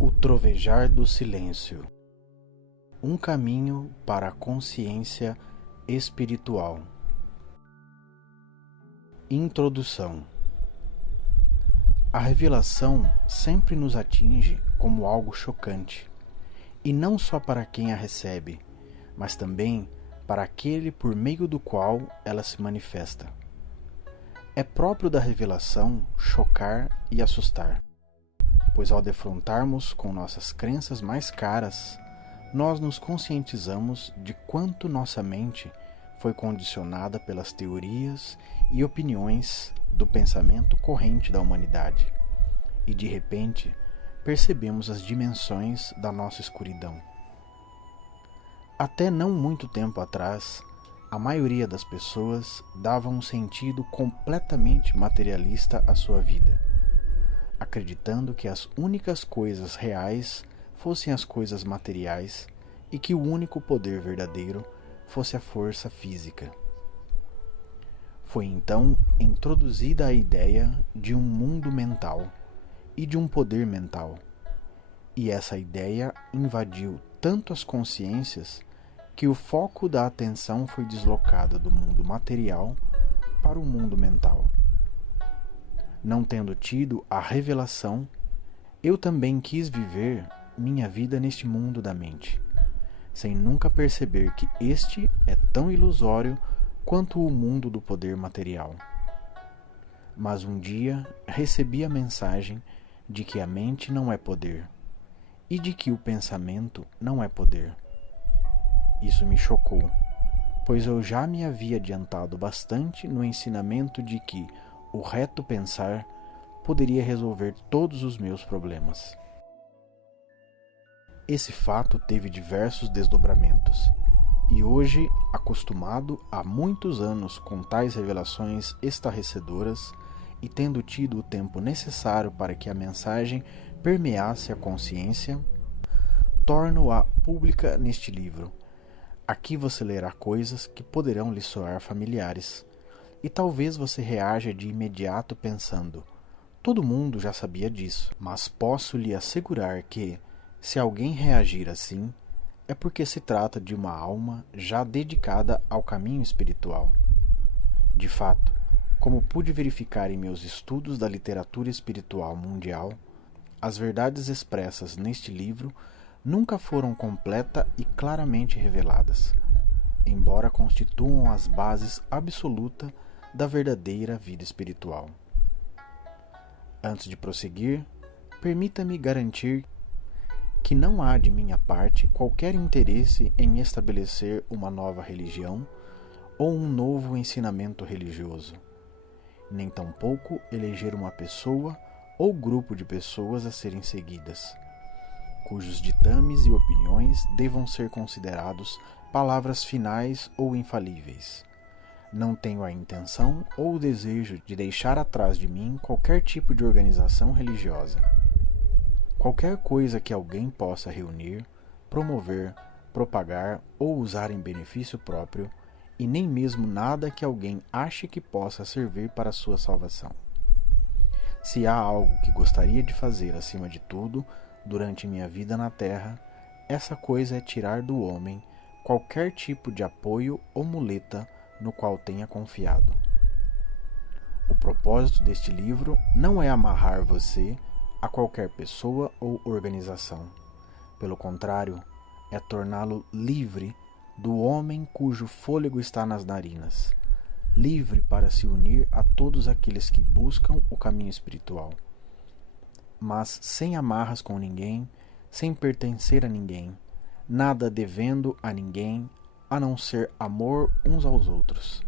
O trovejar do silêncio. Um caminho para a consciência espiritual. Introdução. A revelação sempre nos atinge como algo chocante, e não só para quem a recebe, mas também para aquele por meio do qual ela se manifesta. É próprio da revelação chocar e assustar, pois ao defrontarmos com nossas crenças mais caras, nós nos conscientizamos de quanto nossa mente foi condicionada pelas teorias e opiniões do pensamento corrente da humanidade, e de repente percebemos as dimensões da nossa escuridão. Até não muito tempo atrás, a maioria das pessoas dava um sentido completamente materialista à sua vida, acreditando que as únicas coisas reais fossem as coisas materiais e que o único poder verdadeiro fosse a força física. Foi então introduzida a ideia de um mundo mental e de um poder mental, e essa ideia invadiu tanto as consciências que o foco da atenção foi deslocado do mundo material para o mundo mental. Não tendo tido a revelação, eu também quis viver minha vida neste mundo da mente, sem nunca perceber que este é tão ilusório quanto o mundo do poder material. Mas um dia recebi a mensagem de que a mente não é poder, e de que o pensamento não é poder. Isso me chocou, pois eu já me havia adiantado bastante no ensinamento de que o reto pensar poderia resolver todos os meus problemas. Esse fato teve diversos desdobramentos, e hoje, acostumado há muitos anos com tais revelações estarrecedoras e tendo tido o tempo necessário para que a mensagem permeasse a consciência, torno-a pública neste livro. Aqui você lerá coisas que poderão lhe soar familiares, e talvez você reaja de imediato pensando: todo mundo já sabia disso, mas posso lhe assegurar que, se alguém reagir assim, é porque se trata de uma alma já dedicada ao caminho espiritual. De fato, como pude verificar em meus estudos da literatura espiritual mundial, as verdades expressas neste livro nunca foram completa e claramente reveladas, embora constituam as bases absolutas da verdadeira vida espiritual. Antes de prosseguir, permita-me garantir que não há de minha parte qualquer interesse em estabelecer uma nova religião ou um novo ensinamento religioso, nem tampouco eleger uma pessoa ou grupo de pessoas a serem seguidas, cujos ditames e opiniões devam ser considerados palavras finais ou infalíveis. Não tenho a intenção ou o desejo de deixar atrás de mim qualquer tipo de organização religiosa. Qualquer coisa que alguém possa reunir, promover, propagar ou usar em benefício próprio, e nem mesmo nada que alguém ache que possa servir para a sua salvação. Se há algo que gostaria de fazer acima de tudo, durante minha vida na Terra, essa coisa é tirar do homem qualquer tipo de apoio ou muleta no qual tenha confiado. O propósito deste livro não é amarrar você a qualquer pessoa ou organização. Pelo contrário, é torná-lo livre do homem cujo fôlego está nas narinas, livre para se unir a todos aqueles que buscam o caminho espiritual, mas sem amarras com ninguém, sem pertencer a ninguém, nada devendo a ninguém, a não ser amor uns aos outros.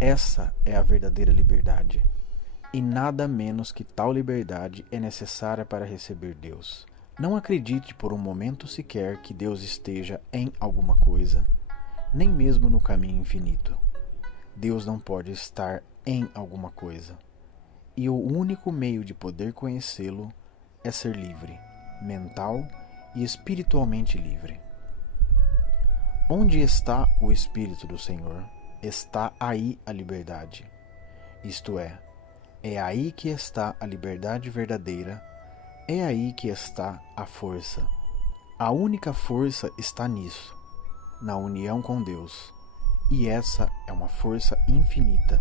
Essa é a verdadeira liberdade, e nada menos que tal liberdade é necessária para receber Deus. Não acredite por um momento sequer que Deus esteja em alguma coisa, nem mesmo no caminho infinito. Deus não pode estar em alguma coisa. E o único meio de poder conhecê-lo é ser livre, mental e espiritualmente livre. Onde está o Espírito do Senhor, está aí a liberdade. Isto é aí que está a liberdade verdadeira É aí que está a força. A única força está nisso, na união com Deus. E essa é uma força infinita.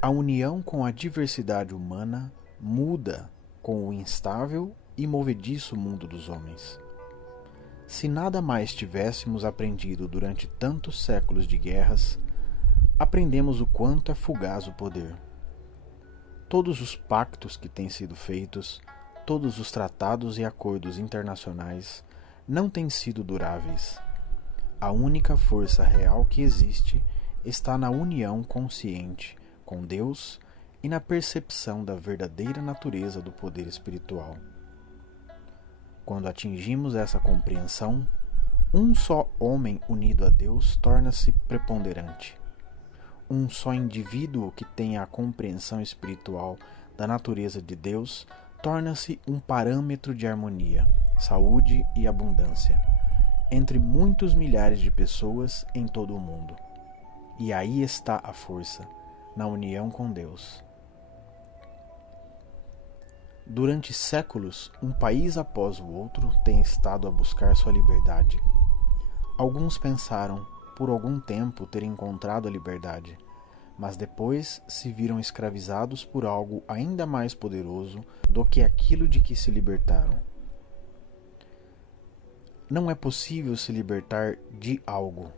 A união com a diversidade humana muda com o instável e movediço mundo dos homens. Se nada mais tivéssemos aprendido durante tantos séculos de guerras, aprendemos o quanto é fugaz o poder. Todos os pactos que têm sido feitos, todos os tratados e acordos internacionais não têm sido duráveis. A única força real que existe está na união consciente com Deus e na percepção da verdadeira natureza do poder espiritual. Quando atingimos essa compreensão, um só homem unido a Deus torna-se preponderante. Um só indivíduo que tenha a compreensão espiritual da natureza de Deus torna-se um parâmetro de harmonia, saúde e abundância entre muitos milhares de pessoas em todo o mundo. E aí está a força, na união com Deus. Durante séculos, um país após o outro tem estado a buscar sua liberdade. Alguns pensaram, por algum tempo, ter encontrado a liberdade, mas depois se viram escravizados por algo ainda mais poderoso do que aquilo de que se libertaram. Não é possível se libertar de algo.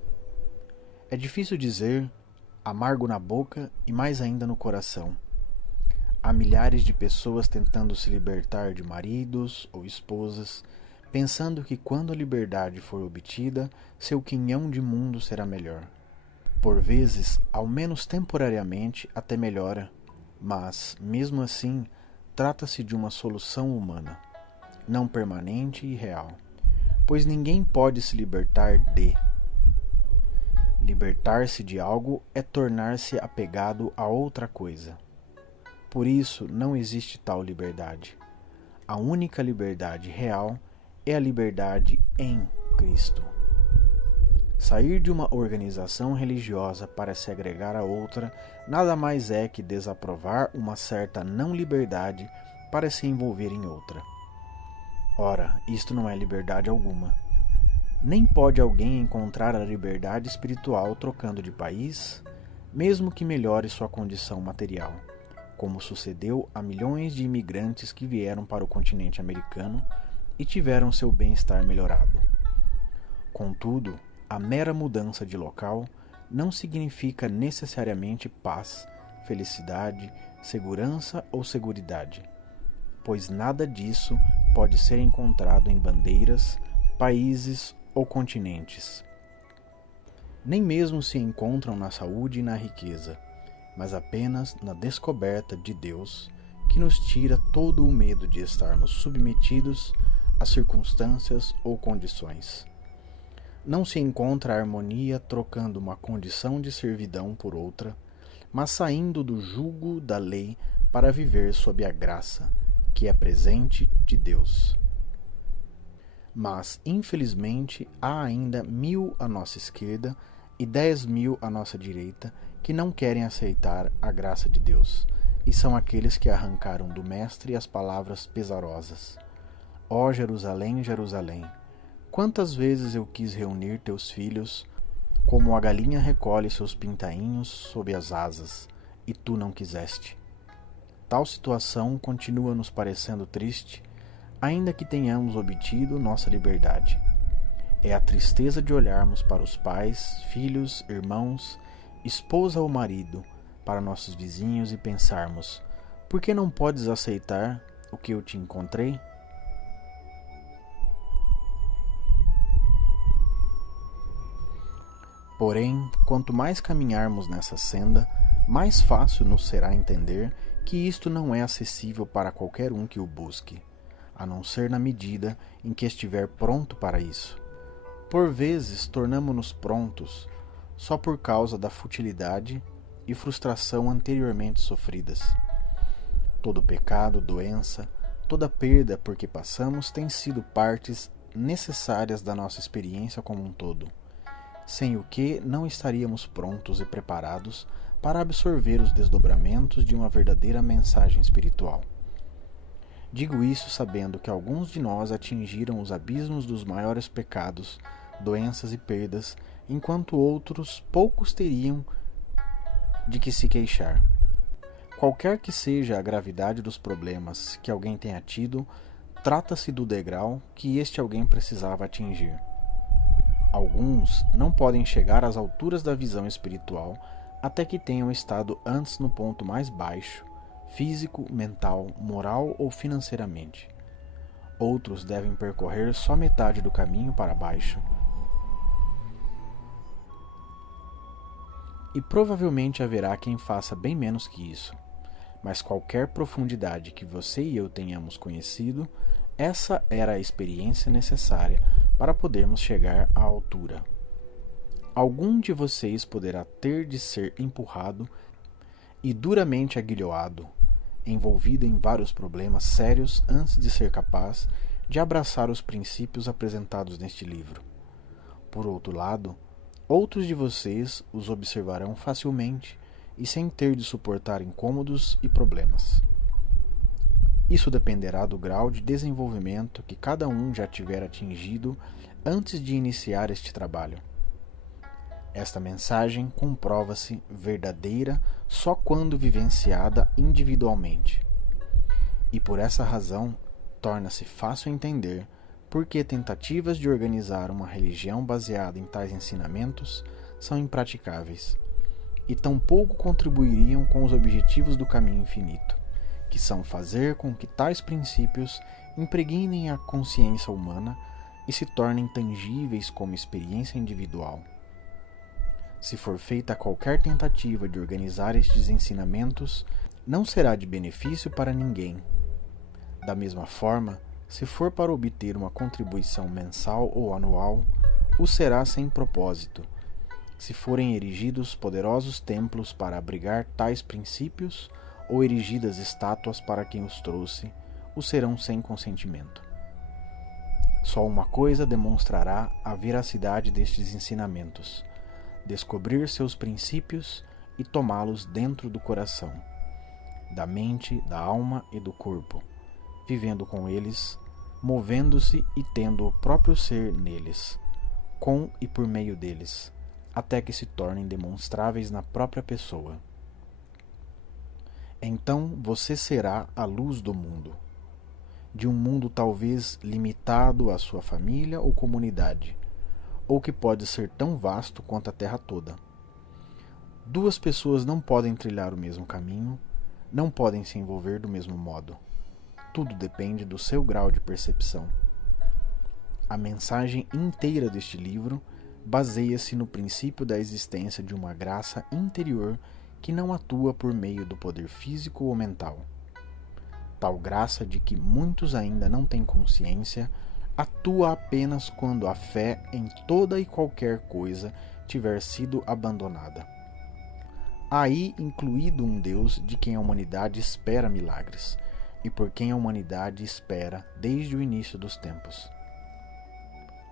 É difícil dizer, amargo na boca e mais ainda no coração. Há milhares de pessoas tentando se libertar de maridos ou esposas, pensando que quando a liberdade for obtida, seu quinhão de mundo será melhor. Por vezes, ao menos temporariamente, até melhora, mas, mesmo assim, trata-se de uma solução humana, não permanente e real, pois ninguém pode se libertar de. Libertar-se de algo é tornar-se apegado a outra coisa. Por isso, não existe tal liberdade. A única liberdade real é a liberdade em Cristo. Sair de uma organização religiosa para se agregar a outra nada mais é que desaprovar uma certa não-liberdade para se envolver em outra. Ora, isto não é liberdade alguma. Nem pode alguém encontrar a liberdade espiritual trocando de país, mesmo que melhore sua condição material, como sucedeu a milhões de imigrantes que vieram para o continente americano e tiveram seu bem-estar melhorado. Contudo, a mera mudança de local não significa necessariamente paz, felicidade, segurança ou seguridade, pois nada disso pode ser encontrado em bandeiras, países ou continentes. Nem mesmo se encontram na saúde e na riqueza, mas apenas na descoberta de Deus, que nos tira todo o medo de estarmos submetidos a circunstâncias ou condições. Não se encontra a harmonia trocando uma condição de servidão por outra, mas saindo do jugo da lei para viver sob a graça, que é presente de Deus. Mas, infelizmente, há ainda 1000 à nossa esquerda e 10.000 à nossa direita que não querem aceitar a graça de Deus, e são aqueles que arrancaram do Mestre as palavras pesarosas. Ó Jerusalém, Jerusalém, quantas vezes eu quis reunir teus filhos, como a galinha recolhe seus pintainhos sob as asas, e tu não quiseste. Tal situação continua nos parecendo triste, ainda que tenhamos obtido nossa liberdade. É a tristeza de olharmos para os pais, filhos, irmãos, esposa ou marido, para nossos vizinhos e pensarmos: por que não podes aceitar o que eu te encontrei? Porém, quanto mais caminharmos nessa senda, mais fácil nos será entender que isto não é acessível para qualquer um que o busque, a não ser na medida em que estiver pronto para isso. Por vezes, tornamo-nos prontos só por causa da futilidade e frustração anteriormente sofridas. Todo pecado, doença, toda perda por que passamos tem sido partes necessárias da nossa experiência como um todo, sem o que não estaríamos prontos e preparados para absorver os desdobramentos de uma verdadeira mensagem espiritual. Digo isso sabendo que alguns de nós atingiram os abismos dos maiores pecados, doenças e perdas, enquanto outros poucos teriam de que se queixar. Qualquer que seja a gravidade dos problemas que alguém tenha tido, trata-se do degrau que este alguém precisava atingir. Alguns não podem chegar às alturas da visão espiritual até que tenham estado antes no ponto mais baixo, físico, mental, moral ou financeiramente. Outros devem percorrer só metade do caminho para baixo. E provavelmente haverá quem faça bem menos que isso. Mas qualquer profundidade que você e eu tenhamos conhecido, essa era a experiência necessária para podermos chegar à altura. Algum de vocês poderá ter de ser empurrado e duramente aguilhoado, envolvido em vários problemas sérios antes de ser capaz de abraçar os princípios apresentados neste livro. Por outro lado, outros de vocês os observarão facilmente e sem ter de suportar incômodos e problemas. Isso dependerá do grau de desenvolvimento que cada um já tiver atingido antes de iniciar este trabalho. Esta mensagem comprova-se verdadeira só quando vivenciada individualmente. E por essa razão, torna-se fácil entender por que tentativas de organizar uma religião baseada em tais ensinamentos são impraticáveis e tampouco contribuiriam com os objetivos do caminho infinito, que são fazer com que tais princípios impregnem a consciência humana e se tornem tangíveis como experiência individual. Se for feita qualquer tentativa de organizar estes ensinamentos, não será de benefício para ninguém. Da mesma forma, se for para obter uma contribuição mensal ou anual, o será sem propósito. Se forem erigidos poderosos templos para abrigar tais princípios, ou erigidas estátuas para quem os trouxe, o serão sem consentimento. Só uma coisa demonstrará a veracidade destes ensinamentos: descobrir seus princípios e tomá-los dentro do coração, da mente, da alma e do corpo, vivendo com eles, movendo-se e tendo o próprio ser neles, com e por meio deles, até que se tornem demonstráveis na própria pessoa. Então você será a luz do mundo, de um mundo talvez limitado à sua família ou comunidade, ou que pode ser tão vasto quanto a terra toda. Duas pessoas não podem trilhar o mesmo caminho, não podem se envolver do mesmo modo. Tudo depende do seu grau de percepção. A mensagem inteira deste livro baseia-se no princípio da existência de uma graça interior que não atua por meio do poder físico ou mental. Tal graça de que muitos ainda não têm consciência atua apenas quando a fé em toda e qualquer coisa tiver sido abandonada. Aí incluído um Deus de quem a humanidade espera milagres, e por quem a humanidade espera desde o início dos tempos.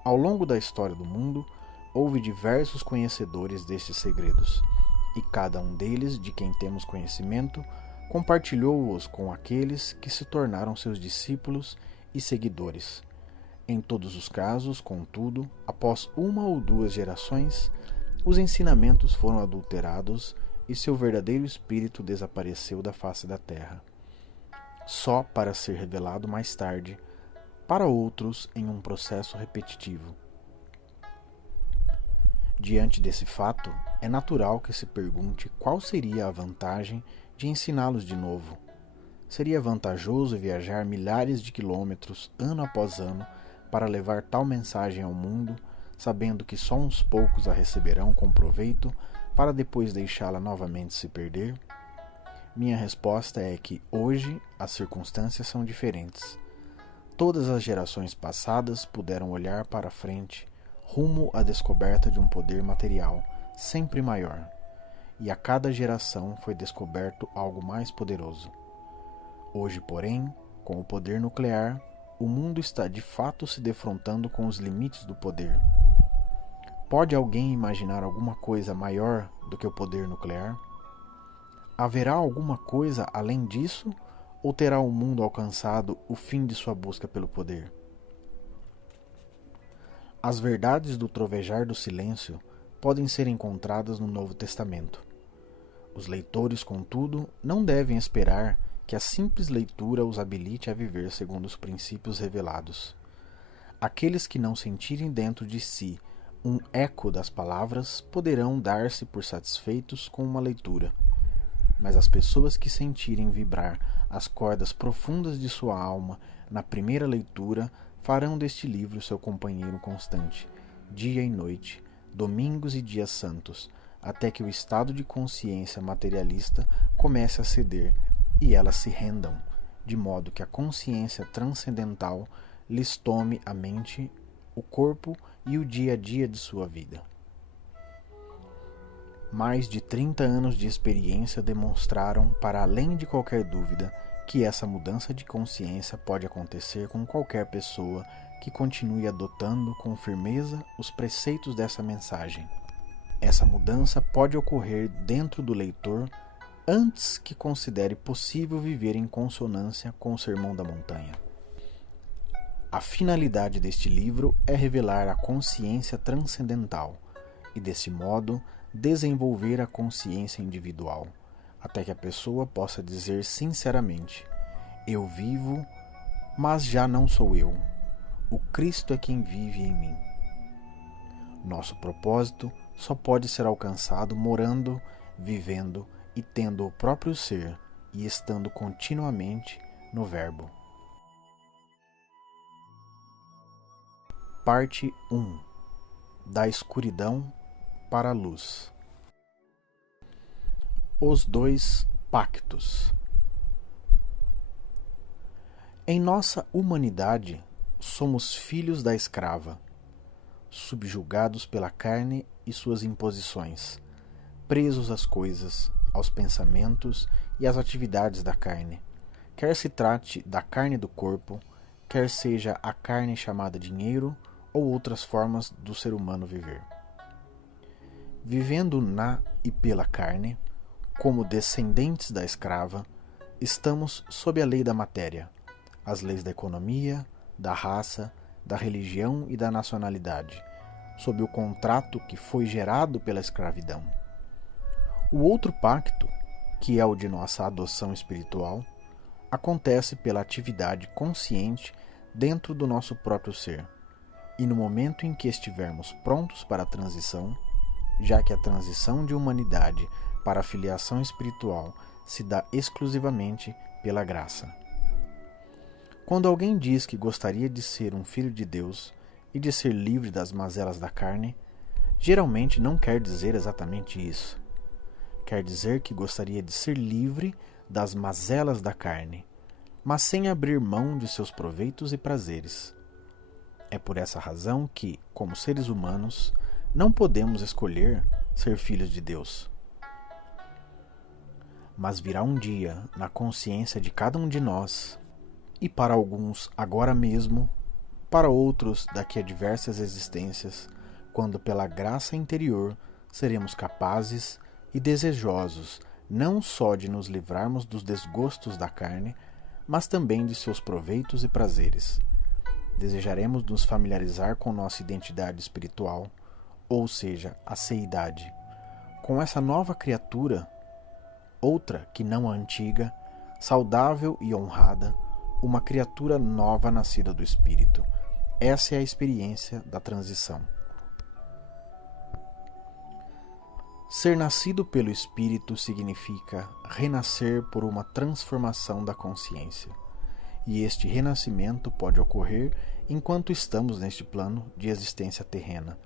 Ao longo da história do mundo, houve diversos conhecedores destes segredos, e cada um deles, de quem temos conhecimento, compartilhou-os com aqueles que se tornaram seus discípulos e seguidores. Em todos os casos, contudo, após uma ou duas gerações, os ensinamentos foram adulterados e seu verdadeiro espírito desapareceu da face da terra, só para ser revelado mais tarde, para outros em um processo repetitivo. Diante desse fato, é natural que se pergunte qual seria a vantagem de ensiná-los de novo. Seria vantajoso viajar milhares de quilômetros ano após ano para levar tal mensagem ao mundo, sabendo que só uns poucos a receberão com proveito, para depois deixá-la novamente se perder? Minha resposta é que hoje as circunstâncias são diferentes. Todas as gerações passadas puderam olhar para frente, rumo à descoberta de um poder material sempre maior, e a cada geração foi descoberto algo mais poderoso. Hoje, porém, com o poder nuclear, o mundo está de fato se defrontando com os limites do poder. Pode alguém imaginar alguma coisa maior do que o poder nuclear? Haverá alguma coisa além disso, Ou terá o mundo alcançado o fim de sua busca pelo poder? As verdades do trovejar do silêncio podem ser encontradas no Novo Testamento. Os leitores, contudo, não devem esperar que a simples leitura os habilite a viver segundo os princípios revelados. Aqueles que não sentirem dentro de si um eco das palavras poderão dar-se por satisfeitos com uma leitura, mas as pessoas que sentirem vibrar as cordas profundas de sua alma na primeira leitura farão deste livro seu companheiro constante, dia e noite, domingos e dias santos, até que o estado de consciência materialista comece a ceder e elas se rendam, de modo que a consciência transcendental lhes tome a mente, o corpo e o dia a dia de sua vida. Mais de 30 anos de experiência demonstraram, para além de qualquer dúvida, que essa mudança de consciência pode acontecer com qualquer pessoa que continue adotando com firmeza os preceitos dessa mensagem. Essa mudança pode ocorrer dentro do leitor antes que considere possível viver em consonância com o Sermão da Montanha. A finalidade deste livro é revelar a consciência transcendental e, desse modo, desenvolver a consciência individual, até que a pessoa possa dizer sinceramente: eu vivo, mas já não sou eu. O Cristo é quem vive em mim. Nosso propósito só pode ser alcançado morando, vivendo e tendo o próprio ser e estando continuamente no Verbo. Parte 1. Da escuridão para a luz. Os dois pactos. Em nossa humanidade, somos filhos da escrava, subjugados pela carne e suas imposições, presos às coisas, aos pensamentos e às atividades da carne, quer se trate da carne do corpo, quer seja a carne chamada dinheiro ou outras formas do ser humano viver. Vivendo na e pela carne, como descendentes da escrava, estamos sob a lei da matéria, as leis da economia, da raça, da religião e da nacionalidade, sob o contrato que foi gerado pela escravidão. O outro pacto, que é o de nossa adoção espiritual, acontece pela atividade consciente dentro do nosso próprio ser, e no momento em que estivermos prontos para a transição, já que a transição de humanidade para a filiação espiritual se dá exclusivamente pela graça. Quando alguém diz que gostaria de ser um filho de Deus e de ser livre das mazelas da carne, geralmente não quer dizer exatamente isso. Quer dizer que gostaria de ser livre das mazelas da carne, mas sem abrir mão de seus proveitos e prazeres. É por essa razão que, como seres humanos, não podemos escolher ser filhos de Deus. Mas virá um dia, na consciência de cada um de nós, e para alguns agora mesmo, para outros daqui a diversas existências, quando pela graça interior seremos capazes e desejosos não só de nos livrarmos dos desgostos da carne, mas também de seus proveitos e prazeres. Desejaremos nos familiarizar com nossa identidade espiritual, ou seja, a seidade, com essa nova criatura, outra que não a antiga, saudável e honrada, uma criatura nova nascida do Espírito. Essa é a experiência da transição. Ser nascido pelo Espírito significa renascer por uma transformação da consciência. E este renascimento pode ocorrer enquanto estamos neste plano de existência terrena,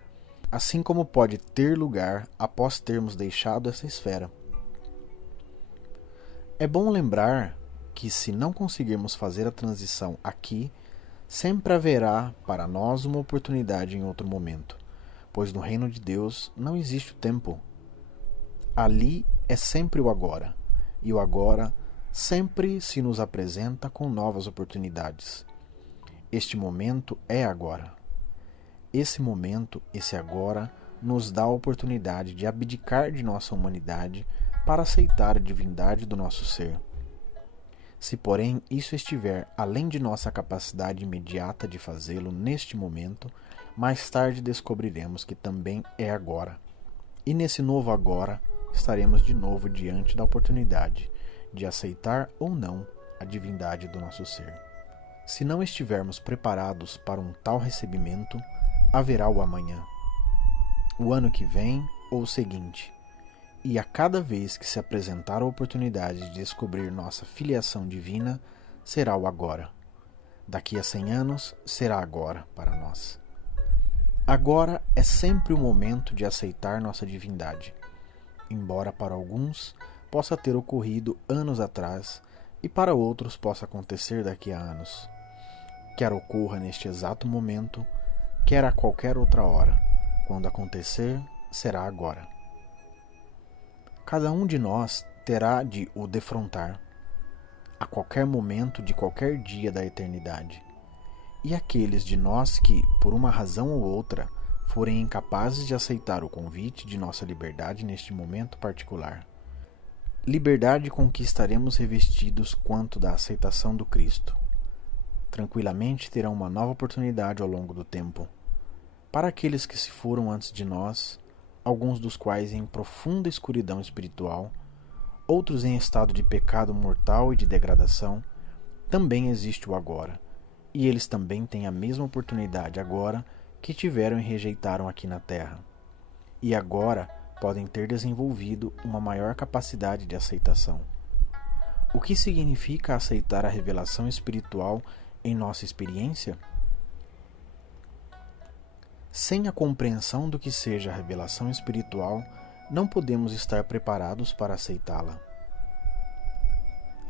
assim como pode ter lugar após termos deixado essa esfera. É bom lembrar que, se não conseguirmos fazer a transição aqui, sempre haverá para nós uma oportunidade em outro momento, pois no reino de Deus não existe o tempo. Ali é sempre o agora, e o agora sempre se nos apresenta com novas oportunidades. Este momento é agora. Esse momento, esse agora, nos dá a oportunidade de abdicar de nossa humanidade para aceitar a divindade do nosso ser. Se, porém, isso estiver além de nossa capacidade imediata de fazê-lo neste momento, mais tarde descobriremos que também é agora. E nesse novo agora, estaremos de novo diante da oportunidade de aceitar ou não a divindade do nosso ser. Se não estivermos preparados para um tal recebimento, haverá o amanhã, o ano que vem ou o seguinte, e a cada vez que se apresentar a oportunidade de descobrir nossa filiação divina, será o agora. Daqui a 100 anos, será agora para nós. Agora é sempre o momento de aceitar nossa divindade, embora para alguns possa ter ocorrido anos atrás e para outros possa acontecer daqui a anos. Quer ocorra neste exato momento, quer a qualquer outra hora, quando acontecer, será agora. Cada um de nós terá de o defrontar, a qualquer momento de qualquer dia da eternidade. E aqueles de nós que, por uma razão ou outra, forem incapazes de aceitar o convite de nossa liberdade neste momento particular. Liberdade com que estaremos revestidos quanto da aceitação do Cristo. Tranquilamente terão uma nova oportunidade ao longo do tempo. Para aqueles que se foram antes de nós, alguns dos quais em profunda escuridão espiritual, outros em estado de pecado mortal e de degradação, também existe o agora, e eles também têm a mesma oportunidade agora que tiveram e rejeitaram aqui na Terra. E agora podem ter desenvolvido uma maior capacidade de aceitação. O que significa aceitar a revelação espiritual em nossa experiência? Sem a compreensão do que seja a revelação espiritual, não podemos estar preparados para aceitá-la.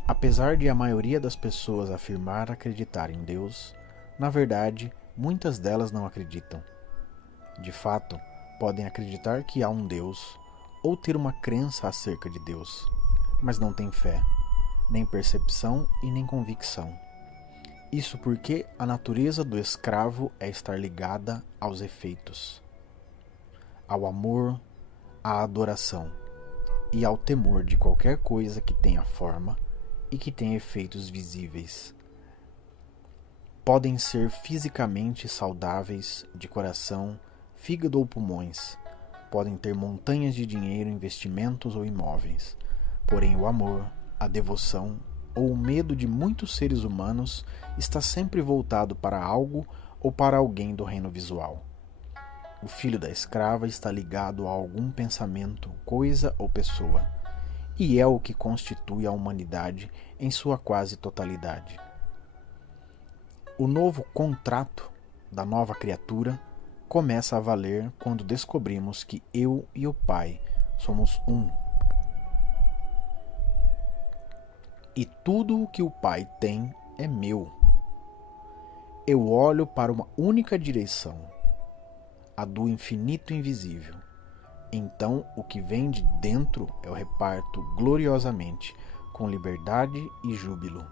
Apesar de a maioria das pessoas afirmar acreditar em Deus, na verdade, muitas delas não acreditam. De fato, podem acreditar que há um Deus, ou ter uma crença acerca de Deus, mas não têm fé, nem percepção e nem convicção. Isso porque a natureza do escravo é estar ligada aos efeitos, ao amor, à adoração e ao temor de qualquer coisa que tenha forma e que tenha efeitos visíveis. Podem ser fisicamente saudáveis, de coração, fígado ou pulmões. Podem ter montanhas de dinheiro, investimentos ou imóveis. Porém, o amor, a devoção ou o medo de muitos seres humanos está sempre voltado para algo ou para alguém do reino visual. O filho da escrava está ligado a algum pensamento, coisa ou pessoa, e é o que constitui a humanidade em sua quase totalidade. O novo contrato da nova criatura começa a valer quando descobrimos que eu e o Pai somos um. E tudo o que o Pai tem é meu. Eu olho para uma única direção, a do infinito invisível. Então o que vem de dentro eu reparto gloriosamente, com liberdade e júbilo.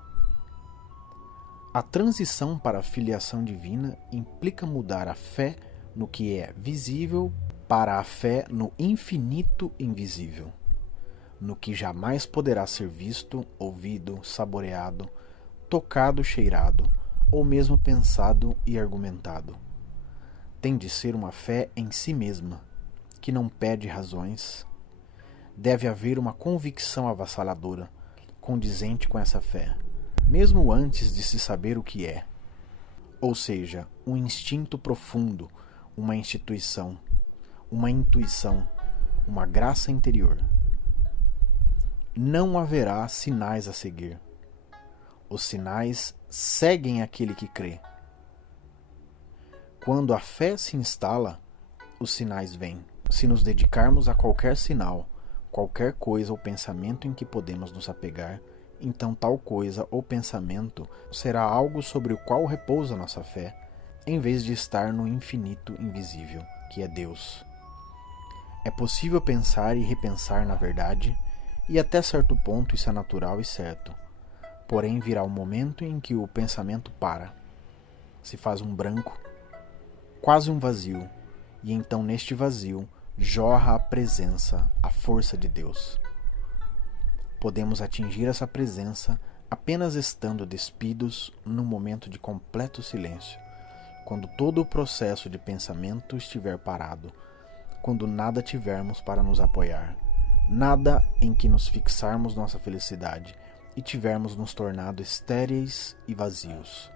A transição para a filiação divina implica mudar a fé no que é visível para a fé no infinito invisível, no que jamais poderá ser visto, ouvido, saboreado, tocado, cheirado, ou mesmo pensado e argumentado. Tem de ser uma fé em si mesma, que não pede razões. Deve haver uma convicção avassaladora, condizente com essa fé, mesmo antes de se saber o que é. Ou seja, um instinto profundo, uma instituição, uma intuição, uma graça interior. Não haverá sinais a seguir. Os sinais seguem aquele que crê. Quando a fé se instala, os sinais vêm. Se nos dedicarmos a qualquer sinal, qualquer coisa ou pensamento em que podemos nos apegar, então tal coisa ou pensamento será algo sobre o qual repousa nossa fé, em vez de estar no infinito invisível, que é Deus. É possível pensar e repensar na verdade, e até certo ponto isso é natural e certo. Porém virá um momento em que o pensamento para, se faz um branco, quase um vazio, e então neste vazio jorra a presença, a força de Deus. Podemos atingir essa presença apenas estando despidos num momento de completo silêncio, quando todo o processo de pensamento estiver parado, quando nada tivermos para nos apoiar, nada em que nos fixarmos nossa felicidade e tivermos nos tornado estéreis e vazios.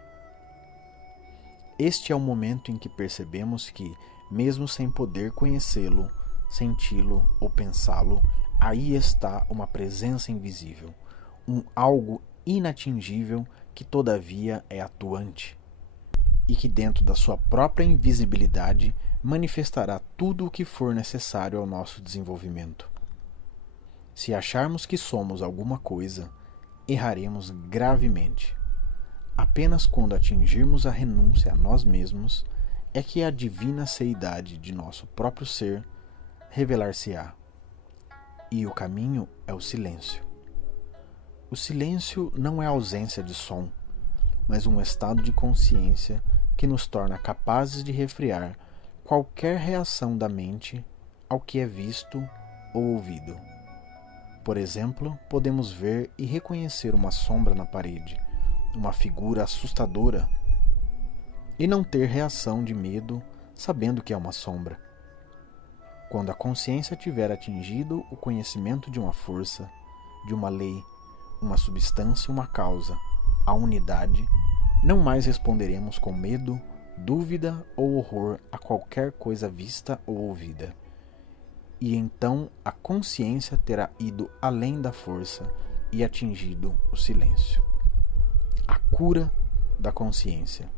Este é o momento em que percebemos que, mesmo sem poder conhecê-lo, senti-lo ou pensá-lo, aí está uma presença invisível, um algo inatingível que todavia é atuante, e que dentro da sua própria invisibilidade manifestará tudo o que for necessário ao nosso desenvolvimento. Se acharmos que somos alguma coisa, erraremos gravemente. Apenas quando atingirmos a renúncia a nós mesmos é que a divina seidade de nosso próprio ser revelar-se-á. E o caminho é o silêncio. O silêncio não é ausência de som, mas um estado de consciência que nos torna capazes de refrear qualquer reação da mente ao que é visto ou ouvido. Por exemplo, podemos ver e reconhecer uma sombra na parede, uma figura assustadora, e não ter reação de medo sabendo que é uma sombra. Quando a consciência tiver atingido o conhecimento de uma força, de uma lei, uma substância e uma causa, a unidade, não mais responderemos com medo, dúvida ou horror a qualquer coisa vista ou ouvida. E então a consciência terá ido além da força e atingido o silêncio. A cura da consciência.